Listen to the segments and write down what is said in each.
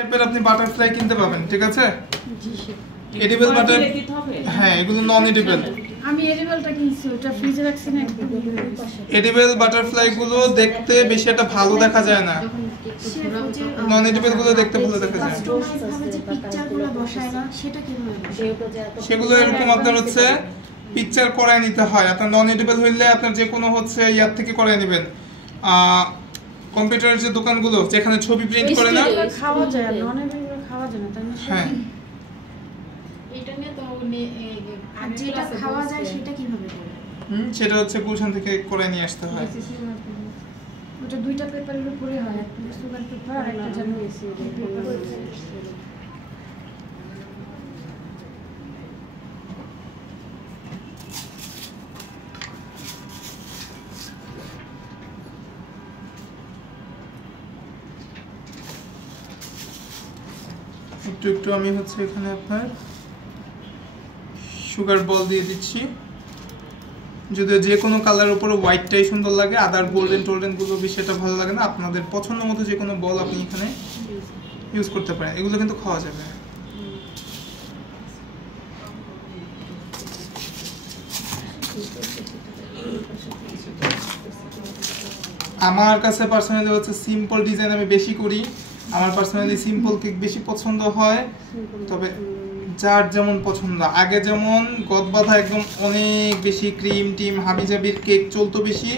টাইপের আপনি বাটারফ্লাই কিনতে পাবেন, ঠিক আছে? জি স্যার। এডিবল বাটার, হ্যাঁ এগুলো নন এডিবল। আমি এডিবলটা কিনছি, ওটা ফ্রিজে রাখছি না। এডিবল বাটারফ্লাই গুলো দেখতে বেশি একটা ভালো দেখা যায় না, নন এডিবল গুলো দেখতে ভালো দেখা যায়। কাস্টমাইজ ভাবে যে পিকচারগুলো বসায় না, সেটা কিভাবে বসায়? সেগুলো এরকম আপনার হচ্ছে পিকচার করায় নিতে হয়। আপনার নন এডিবল হইলে আপনার যে কোনো হচ্ছে ইয়ার থেকে করায় নেবেন, কম্পিউটারের যে দোকানগুলো যেখানে ছবি প্রিন্ট করে না, খাওয়া যায়, নন এডিবল খাওয়া যায় না, তাই না? হ্যাঁ এটা নিয়ে তো আর যেটা খাওয়া যায় সেটা কিভাবে করে? সেটা হচ্ছে গুলশান থেকে করে নিয়ে আসতে হয়। ওটা দুইটা পেপারের উপরে হয়, একটা সুগার পেপার আর একটা জানো এসি পেপার। একটু একটু আমি হচ্ছে এখানে আপনার সুগার বল দিয়ে দিচ্ছি। যদি যে কোনো কালারের উপরে হোয়াইটটাই সুন্দর লাগে, আদার গোল্ডেন টোল্ডেন গুলো বেশি একটা ভালো লাগে না। আপনাদের পছন্দ মতো যে কোনো বল আপনি এখানে ইউজ করতে পারেন, এগুলো কিন্তু খাওয়া যাবে। আমার কাছে পার্সোনালি হচ্ছে সিম্পল ডিজাইন আমি বেশি করি, আমার পার্সোনালি সিম্পল কেক বেশি পছন্দ হয়। তবে যার যেমন পছন্দ, আগে যেমন গদবাধা একদম অনেক বেশি ক্রিম টিম হাবিজাবির কেক চলতো বেশি,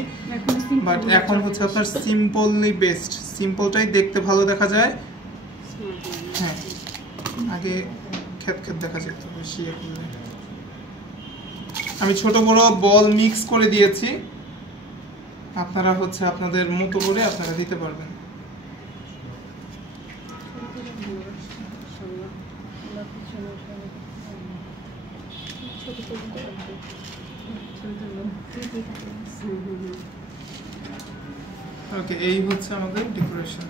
বাট এখন হচ্ছে আপনার সিম্পলই বেস্ট। সিম্পলটাই দেখতে ভালো দেখা যায়। হ্যাঁ আগে খেত খেত দেখা যেত বেশি, আমি ছোট বড় বল মিক্স করে দিয়েছি, আপনারা হচ্ছে আপনাদের মতো করে আপনারা দিতে পারবেন। ওকে, এই হচ্ছে আমাদের ডেকোরেশন।